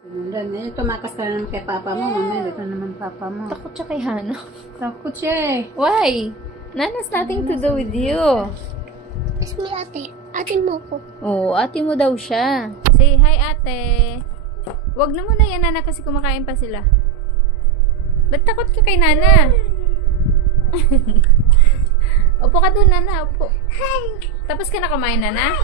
Sinundan. Eh, tumakas ka na naman kay papa mo. Mamaya, dito naman papa mo. Takot siya kay Hana. Takot siya eh. Why? Nana's nothing to do with you. It's me, ate. Ate mo ko. Oo, ate mo daw siya. Say hi, ate. Wag na muna yan, Nana, kasi kumakain pa sila. Ba't takot ka kay Nana? Upo ka doon, Nana. Upo. Tapos ka na kumain, Nana?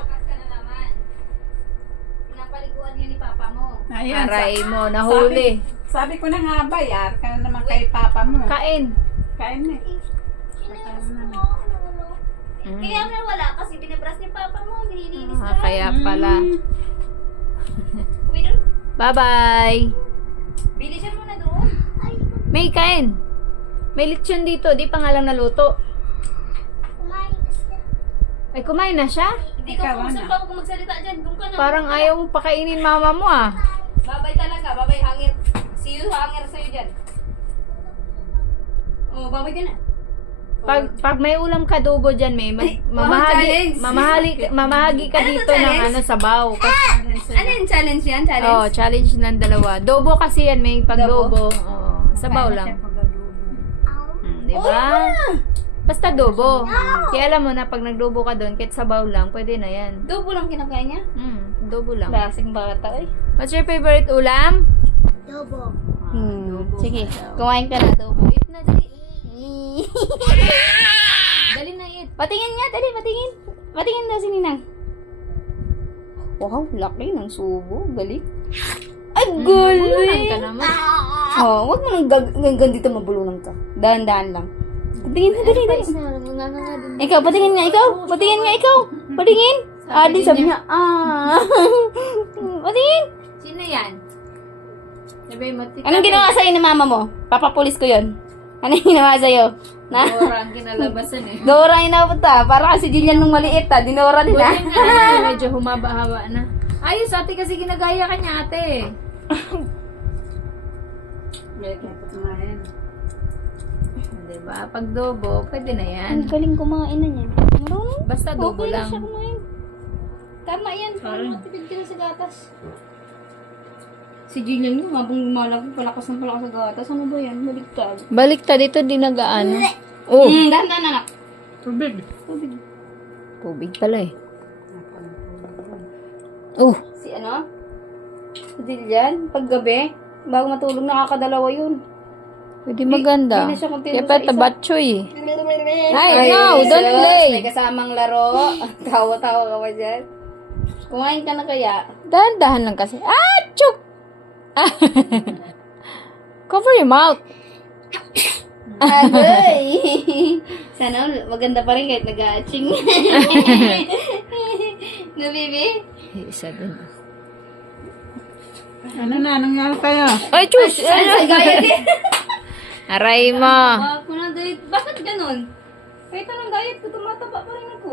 Pinapaliguan niya ni Papa mo. Ayan, Aray mo, nahuli. Sabi ko na nga ba, yar ka na naman kay papa mo. Kain. Kain na eh. Kaya nga wala kasi binabras ni Papa mo, nililinis ka. Kaya pala. Uwi doon. Bye-bye. Bilisan mo na doon. May kain. May lechon dito. Di pa nga lang naluto. Kumain na siya. Ay, kumain na siya? Hindi ka Ikaw, kung saan Ana. pa ako magsalita dyan. Doon ka na. Parang ayaw mong pakainin mama mo ah. Babay talaga. Babay hangir. See you hangir sa'yo dyan. Oh, babay ka na. Pag may ulam ka adobo dyan, may mamahagi, challenge. mamahagi ka Ano to, dito ng challenge? sabaw. Ano yung challenge yan? Challenge? Oh, challenge ng dalawa. Dobo kasi yan, may pagdobo. Oh, sabaw lang. Di ba? Basta dobo. Kaya alam mo na pag nagdobo ka doon, kahit sabaw lang, pwede na yan. Dobo lang kinakain niya? Dobo lang. Klaseng bata eh. What's your favorite ulam? Dobo. Sige, kumain ka na dobo. Eat na, dali. Dali na, eat. Patingin nga, dali, patingin. Patingin daw si Ninang. Wow, laki ng subo. Galing. Ay, Bulunan ka naman. Oh, wag mo nang ganito mabulunan ka. Dahan-dahan lang. Patingin na, dali, dali. Ikaw, patingin nga, ikaw. Patingin nga, ikaw. Patingin. Di sabi niya, Patingin. Sino yan? Sabi mo, tita. Anong ginawa sa'yo ni mama mo? Papapulis ko yun. Anong ginawa sa'yo? Na? Dora ang kinalabasan eh. Dora yung napunta. Para kasi Jillian nung maliit Dinora din Buti nga, medyo humaba-haba na. Ayos, ate kasi ginagaya ka niya, ate. Kaya kaya kumain. Diba? Pag dobo, pwede na yan. Ang galing kumain na niya. Marunong. Basta dobo Okay lang. siya kumain. Tama yan. Para matipid ka na sa gatas. Si Jillian yung habang lumalaki, palakas ng palakas sa gatas. Ano ba yan? Baligtad. Baliktad ito, dinagaan. Oh, Dahan-dahan anak. Tubig. tubig pala eh. Oh, Si ano? Si Jillian, paggabi, bago matulog, nakakadalawa yun. pwede maganda. Di na siya continuous Kaya pa sa isa. tabatchoy eh. Ay, no, don't sus, play. May kasamang laro. Tawa-tawa ka pa dyan. Kumain ka na kaya? Dahan-dahan lang kasi. Ah, chuk! Cover your mouth. Agoy! Sana maganda pa rin kahit nag-aaching. No, baby? Isa din. Ano na, nangyari kayo? Ay, chus! Sa gaya din. Aray mo. Ako na diet. Bakit ganun? Kahit anong diet ko, tumataba pa rin ako.